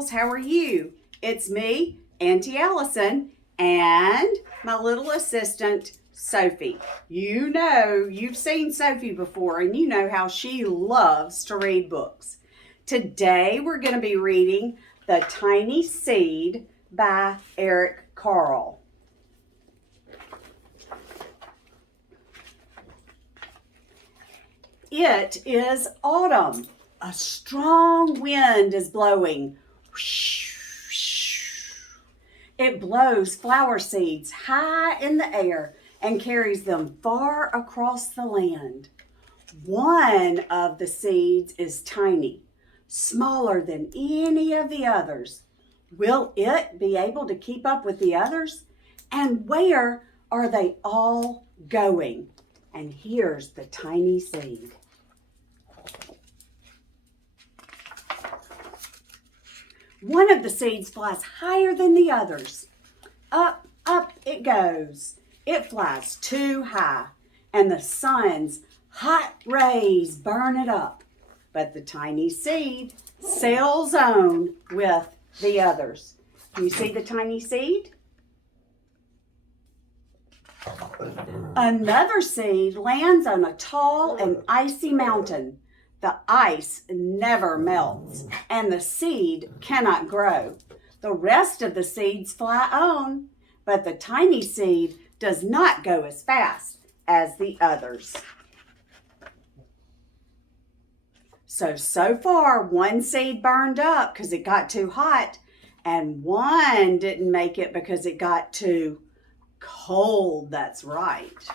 dolls, how are you? It's me, Auntie Allison, and my little assistant, Sophie. You know, you've seen Sophie before, and you know how she loves to read books. Today, we're going to be reading The Tiny Seed by Carle. It is autumn. A strong wind is blowing. It blows flower seeds high in the air and carries them far across the land. One of the seeds is tiny, smaller than any of the others. Will it be able to keep up with the others? And where are they all going? And here's the tiny seed. One of the seeds flies higher than the others. Up, up it goes. It flies too high, and the sun's hot rays burn it up. But the tiny seed sails on with the others. Do you see the tiny seed? Another seed lands on a tall and icy mountain. The ice never melts, and the seed cannot grow. The rest of the seeds fly on, but the tiny seed does not go as fast as the others. So far, one seed burned up because it got too hot, and one didn't make it because it got too cold. That's right.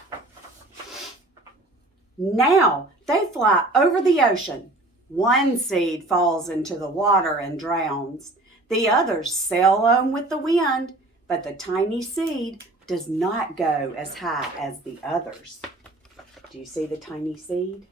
Now they fly over the ocean. One seed falls into the water and drowns. The others sail on with the wind, but the tiny seed does not go as high as the others. Do you see the tiny seed?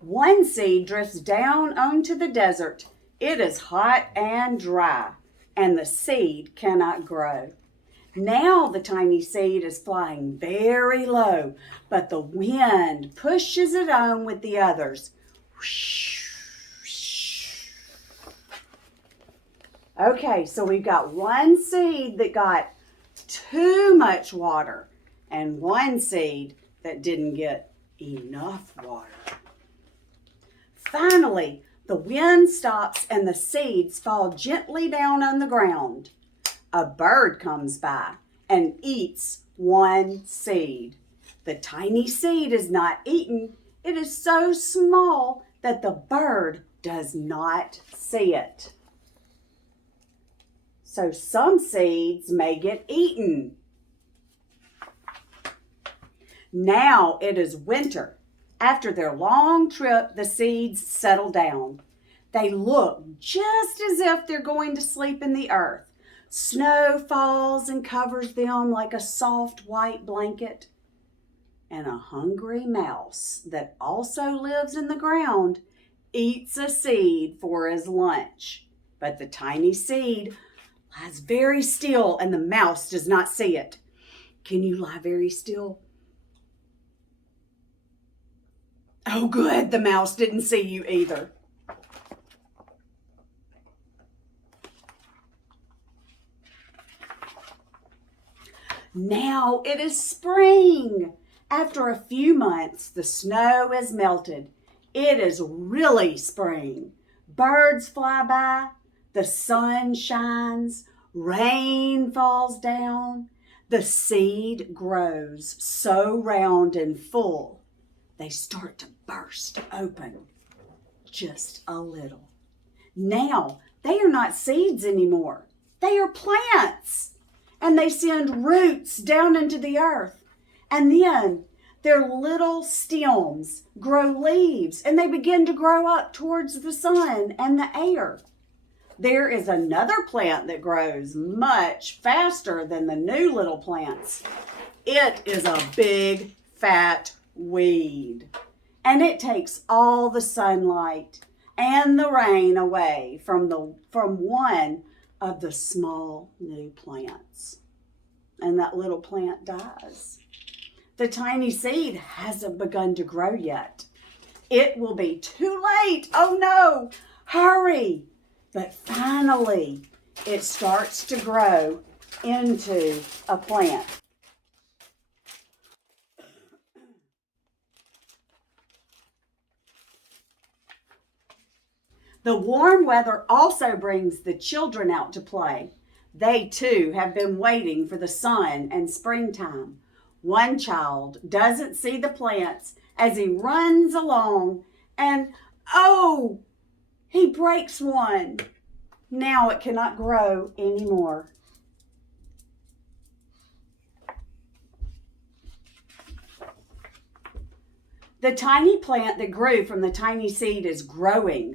One seed drifts down onto the desert. It is hot and dry, and the seed cannot grow. Now the tiny seed is flying very low, but the wind pushes it on with the others. Okay, so we've got one seed that got too much water and one seed that didn't get enough water. Finally, the wind stops and the seeds fall gently down on the ground. A bird comes by and eats one seed. The tiny seed is not eaten. It is so small that the bird does not see it. So some seeds may get eaten. Now it is winter. After their long trip, the seeds settle down. They look just as if they're going to sleep in the earth. Snow falls and covers them like a soft white blanket. And a hungry mouse that also lives in the ground eats a seed for his lunch. But the tiny seed lies very still and the mouse does not see it. Can you lie very still? Oh, good, the mouse didn't see you either. Now it is spring. After a few months, the snow has melted. It is really spring. Birds fly by, the sun shines, rain falls down. The seed grows so round and full, they start to burst open just a little. Now, they are not seeds anymore. They are plants. And they send roots down into the earth. And then their little stems grow leaves and they begin to grow up towards the sun and the air. There is another plant that grows much faster than the new little plants. It is a big, fat weed. And it takes all the sunlight and the rain away from one of the small new plants. And that little plant dies. The tiny seed hasn't begun to grow yet. It will be too late. Oh no, hurry. But finally, it starts to grow into a plant. The warm weather also brings the children out to play. They too have been waiting for the sun and springtime. One child doesn't see the plants as he runs along and, oh, he breaks one. Now it cannot grow anymore. The tiny plant that grew from the tiny seed is growing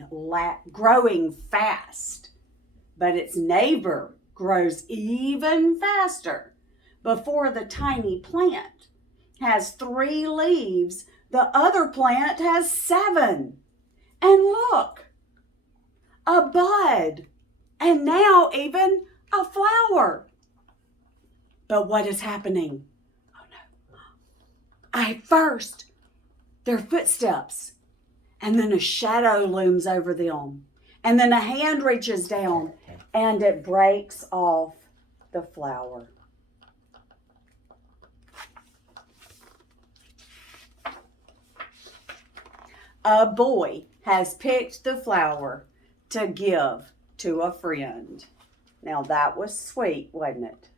fast, but its neighbor grows even faster. Before the tiny plant has 3 leaves, the other plant has 7. And look, a bud, and now even a flower. But what is happening? Oh no. First, their footsteps, and then a shadow looms over them, and then a hand reaches down and it breaks off the flower. A boy has picked the flower to give to a friend. Now that was sweet, wasn't it?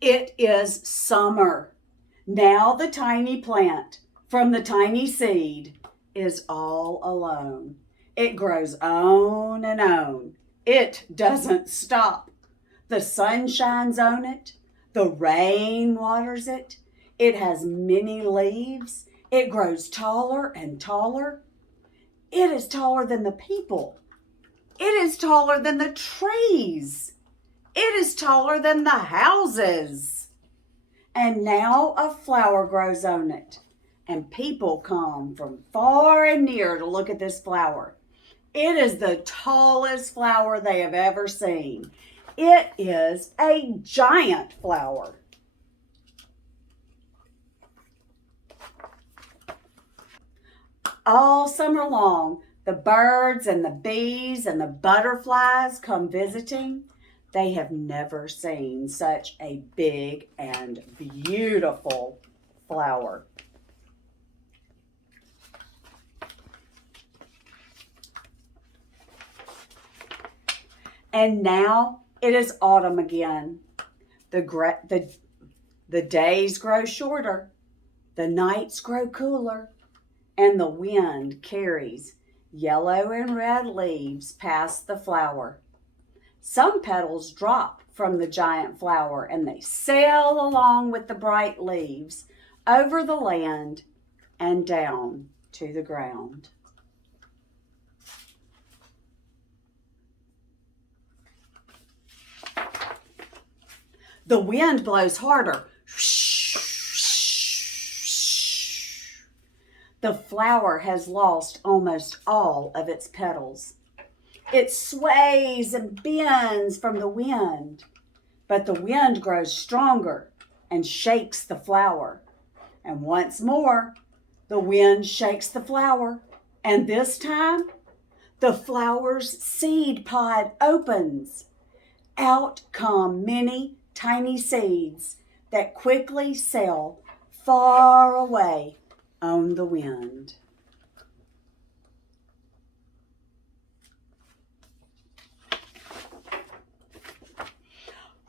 It is summer. Now the tiny plant from the tiny seed is all alone. It grows on and on. It doesn't stop. The sun shines on it. The rain waters it. It has many leaves. It grows taller and taller. It is taller than the people. It is taller than the trees. It is taller than the houses. And now a flower grows on it. And people come from far and near to look at this flower. It is the tallest flower they have ever seen. It is a giant flower. All summer long, the birds and the bees and the butterflies come visiting. They have never seen such a big and beautiful flower. And now it is autumn again. The days grow shorter, the nights grow cooler, and the wind carries yellow and red leaves past the flower. Some petals drop from the giant flower and they sail along with the bright leaves over the land and down to the ground. The wind blows harder. The flower has lost almost all of its petals. It sways and bends from the wind, but the wind grows stronger and shakes the flower. And once more, the wind shakes the flower, and this time, the flower's seed pod opens. Out come many tiny seeds that quickly sail far away on the wind.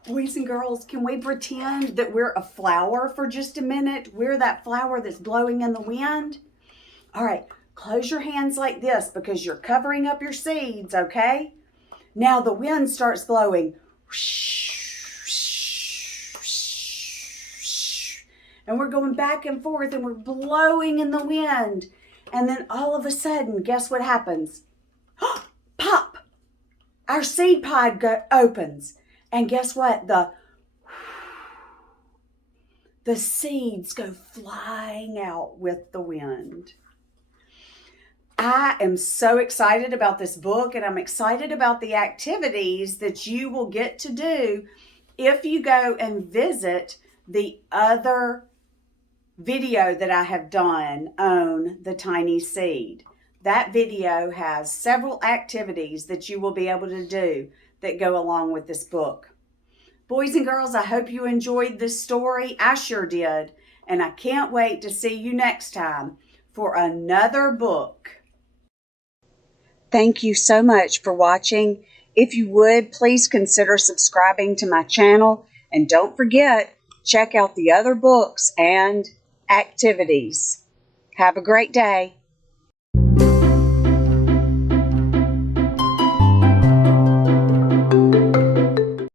Boys and girls, can we pretend that we're a flower for just a minute? We're that flower that's blowing in the wind. All right, close your hands like this because you're covering up your seeds, okay? Now the wind starts blowing. And we're going back and forth and we're blowing in the wind. And then all of a sudden, guess what happens? Pop! Our seed pod opens. And guess what? The seeds go flying out with the wind. I am so excited about this book, and I'm excited about the activities that you will get to do if you go and visit the other video that I have done on the tiny seed. That video has several activities that you will be able to do that go along with this book. Boys and girls, I hope you enjoyed this story. I sure did. And I can't wait to see you next time for another book. Thank you so much for watching. If you would, please consider subscribing to my channel. And don't forget, check out the other books and activities. Have a great day.